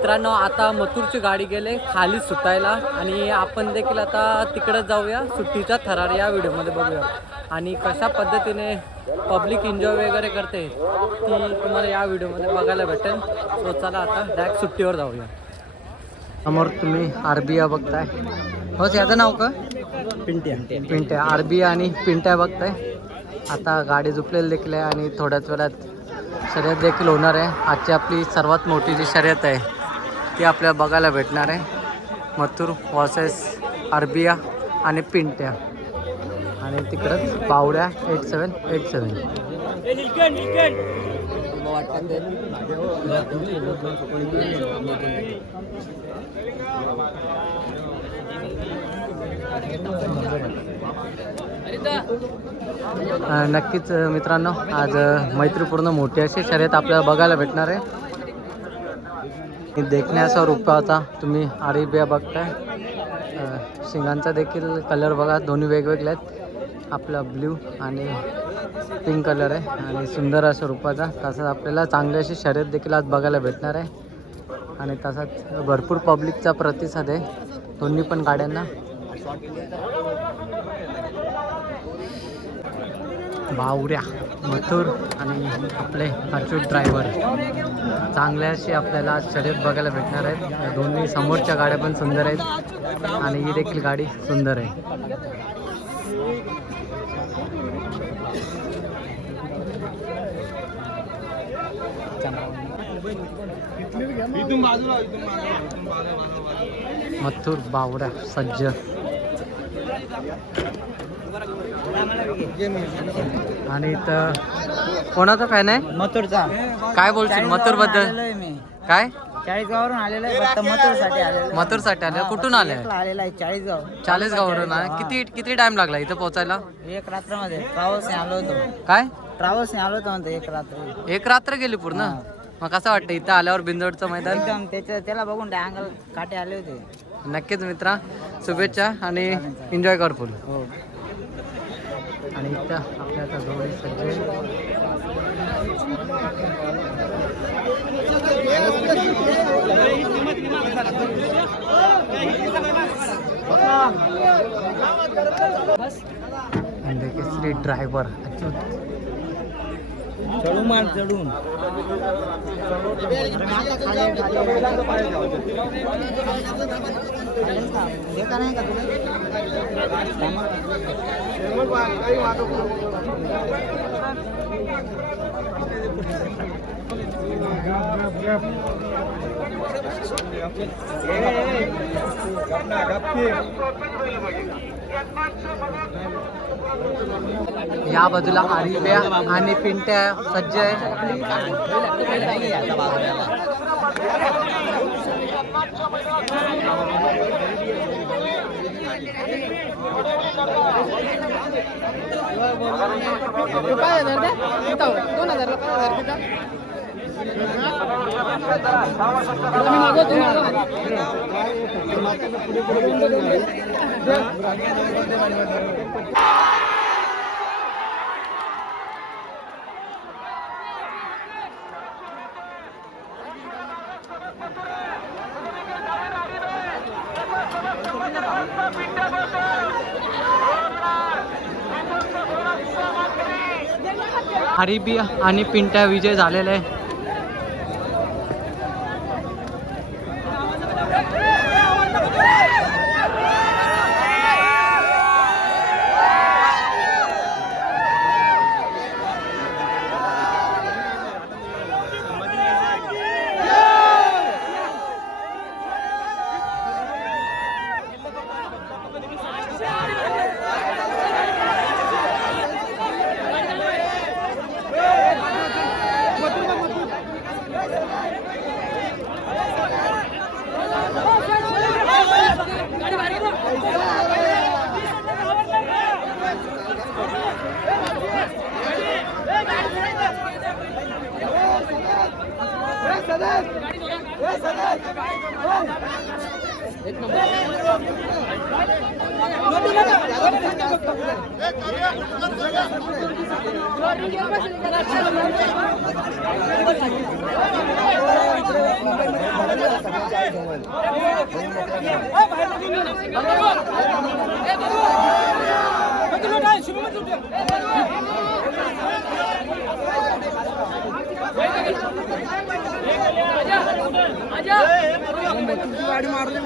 मित्रांनो आता मथुरची गाडी गेले खाली सुटायला आणि आपण देखील आता तिकडे जाऊया सुट्टीचा थरार या व्हिडिओमध्ये बघूया आणि कशा पद्धतीने पब्लिक एन्जॉय वगैरे करते ती तुम्हाला या व्हिडिओमध्ये बघायला भेटेल. सो चला आता डायरेक्ट सुट्टीवर जाऊया. समोर तुम्ही आरबीआ बघताय. हो याचं नाव का? पिंट्या. आरबीआ आणि पिंट्या बघताय. आता गाडी झुपलेली देखील आहे आणि थोड्याच वेळात शर्यत देखील होणार आहे. आजची आपली सर्वात मोठी जी शर्यत आहे ती आपल्याला बघायला भेटणार आहे. मथुर वर्सेस आरबीआ आणि पिंट्या आणि तिकडंच बावड्या 8787. नक्कीच मित्रांनो आज मैत्रीपूर्ण मोठी अशी शर्यत आपल्याला बघायला भेटणार आहे. देखण्याचा रूपाचा तुम्ही आरबीआ बघताय. शिंगांचा देखील कलर बघा दोन्ही वेगवेगळे आहेत. आपला ब्ल्यू आणि पिंक कलर आहे आणि सुंदर अशा रूपाचा. तसंच आपल्याला चांगली अशी शर्यत देखील आज बघायला भेटणार आहे आणि तसाच भरपूर पब्लिकचा प्रतिसाद आहे दोन्ही पण गाड्यांना. बावड्या मथुर आणि आपले अच्युत ड्रायव्हर चांगल्या अशी आपल्याला आज शर्यत बघायला भेटणार आहेत. दोन्ही समोरच्या गाड्या पण सुंदर आहेत आणि ही देखील गाडी सुंदर आहे. मथुर बावड्या सज्ज आणि इथं कोणाचा फॅन आहे? मथुरचा. काय बोलशील मथुर बद्दल? काय चाळीसगाववरून आलेला आहे फक्त मथुरसाठी आलेला. मथुरसाठी आले? कुठून आले? आलेला आहे चाळीसगाव. चाळीसगाववरून किती टाइम लागला इथं पोहोचायला? एक रात्रमध्ये ट्रॅव्हल्सने आलो होतो. काय ट्रॅव्हल्सने आलो होतो म्हणतो. एक रात्र गेली पूर्ण. मग कसं वाटतं इथं आल्यावर बिंदोडचं मैदान? एकदम त्याला बघून अंगाल काटे आले होते. नक्कीच मित्रा शुभेच्छा आणि एन्जॉय कर फुल. हो. आणि इथं आपल्याला जोडी सज्ज श्री ड्रायव्हर अच्युत चढून मार चढून नाही का या बाजूला आरबीआ आणि पिंट्या सज्ज आहे. आरबीआ आणि पिंट्या विजय झालेला आहे. गाडी मारली